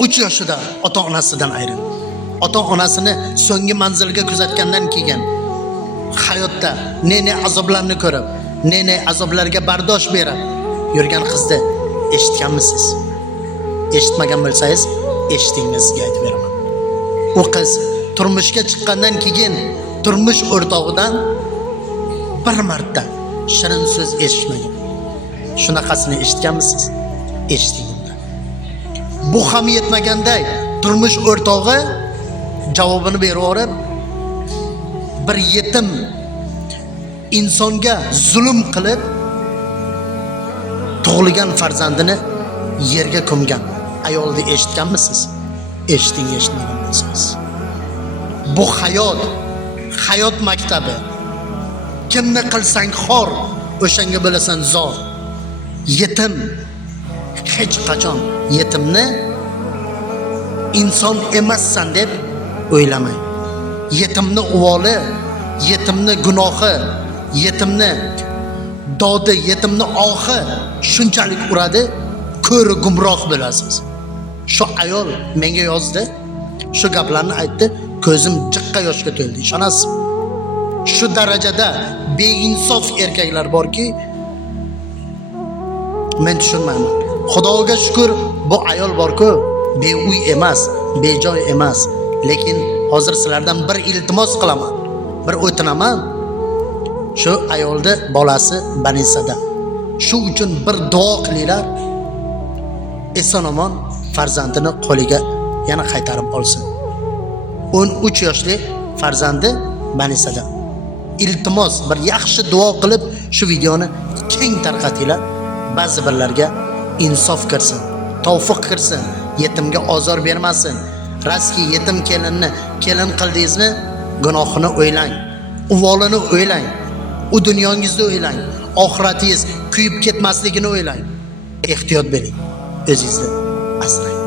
3 yoshida ota-onasidan ayrildi. Ota-onasini so'nggi manzilga kuzatgandan keyin hayotda ne azoblarni ko'rib, ne azoblarga bardosh berib yurgan qizni eshitganmisiz? Eshitmagan bo'lsangiz, eshitingni sizga aytib beraman. U qiz turmushga chiqqandan keyin turmush o'rtog'idan bir marta shirin so'z eshitmagan. Shunaqasini eshitganmisiz? Eshiting unda. Bu ham yetmaganday turmush o'rtog'i javobini berib, bir yetim insonga zulm qilib tug'ilgan farzandini yerga ko'mgan ayolni eshitganmisiz? Eshiting, eshitmagan bo'lsangiz. Bu hayot maktabi. Kimni qilsang xor, o'shanga bo'lasan zor. Yetim hech qachon yetimni inson emassan deb o'ylamang. Yetimni uvoli, yetimni gunohi, yetimni dodi, yetimni ohi shunchalik uradi, ko'ri gumroh bo'lasiz. Shu ayol menga yozdi, shu gaplarni aytdi, ko'zim jiqqa yoshga to'ldi. Ishonasizmi? Shu darajada beinsof erkaklar borki, men tushunmayman. Xudoga shukr, bu ayol borku, beuy emas, bejoy emas. Lekin hozir sizlardan bir iltimos qilaman, bir o'tinaman. Shu ayolni bolasi Banisada. Shu uchun bir duo qilinglar. Eson-omon farzandini qo'liga yana qaytarib olsin. 13 yoshli farzandi Banisada. Iltimos bir yaxshi duo qilib shu videoni keng tarqatinglar. Ba'zi birlarga insof kirsin, tavfiq kirsin, yetimga ozor bermasin. Raski yetim kelinni kelin qildingizmi, gunohini o'ylang, uvolini o'ylang, u dunyongizni o'ylang, oxiratingiz kuyib ketmasligini o'ylang. Ehtiyot bo'ling, o'zingizni asrang.